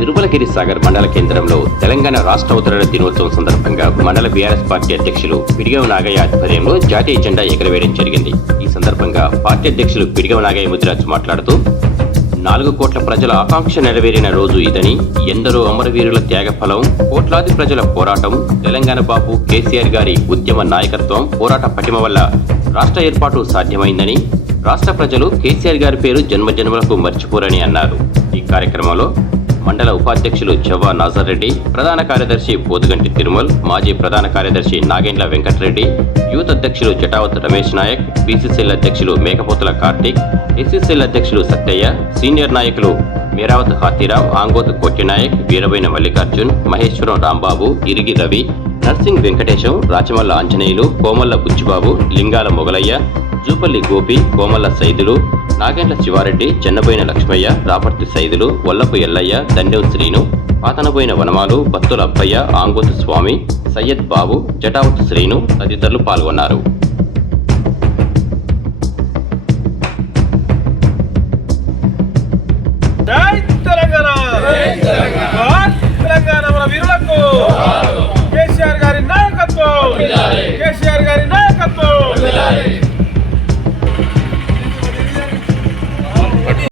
తిరుమలగిరి సాగర్ మండల కేంద్రంలో తెలంగాణ రాష్ట్ర అవతరణ దినోత్సవం సందర్భంగా మండల బీఆర్ఎస్ పార్టీ అధ్యక్షులు పిడిగవ నాగయ్య ఆధ్వర్యంలో జాతీయ జెండా ఎగరవేయడం జరిగింది. ఈ సందర్భంగా పార్టీ అధ్యక్షులు పిడిగవ నాగయ్య ముదిరాజ్ మాట్లాడుతూ 4 కోట్ల ప్రజల ఆకాంక్ష నెరవేరిన రోజు ఇదని, ఎందరో అమరవీరుల త్యాగఫలం, కోట్లాది ప్రజల పోరాటం, తెలంగాణ బాబు కేసీఆర్ గారి ఉద్యమ నాయకత్వం, పోరాట పటిమ వల్ల రాష్ట్ర ఏర్పాటు సాధ్యమైందని, రాష్ట్ర ప్రజలు కేసీఆర్ గారి పేరు జన్మజన్మలకు మర్చిపోరని అన్నారు. ఈ కార్యక్రమంలో మండల ఉపాధ్యక్షులు చెవ్వ నాజర్ రెడ్డి, ప్రధాన కార్యదర్శి పోతుగంటి తిరుమల్, మాజీ ప్రధాన కార్యదర్శి నాగేండ్ల వెంకటరెడ్డి, యూత్ అధ్యక్షులు జటావత్ రమేష్ నాయక్, బీసీసీఎల్ అధ్యక్షులు మేకపోతుల కార్తీక్, ఎస్సీసీఎల్ అధ్యక్షులు సత్తయ్య, సీనియర్ నాయకులు మేరావత్ హాతీరాం, ఆంగోత్ కొట్టినాయక్, వీరబైన మల్లికార్జున్, మహేశ్వరం రాంబాబు, ఇరిగి రవి, నర్సింగ్ వెంకటేశం, రాచమల్ల ఆంజనేయులు, కోమల్ల బుచ్చిబాబు, లింగాల మొగలయ్య, జూపల్లి గోపి, కోమల్ల సైదులు, నాగేండ్ల శివారెడ్డి, చెన్నబోయిన లక్ష్మయ్య, రాపర్తి సైదులు, వల్లపు ఎల్లయ్య, దండెం శ్రీను, పాతనబోయిన వనమాలు, బత్తుల అబ్బయ్య, ఆంగోతు స్వామి, సయ్యద్ బాబు, జటావత్ శ్రీను తదితరులు పాల్గొన్నారు. జై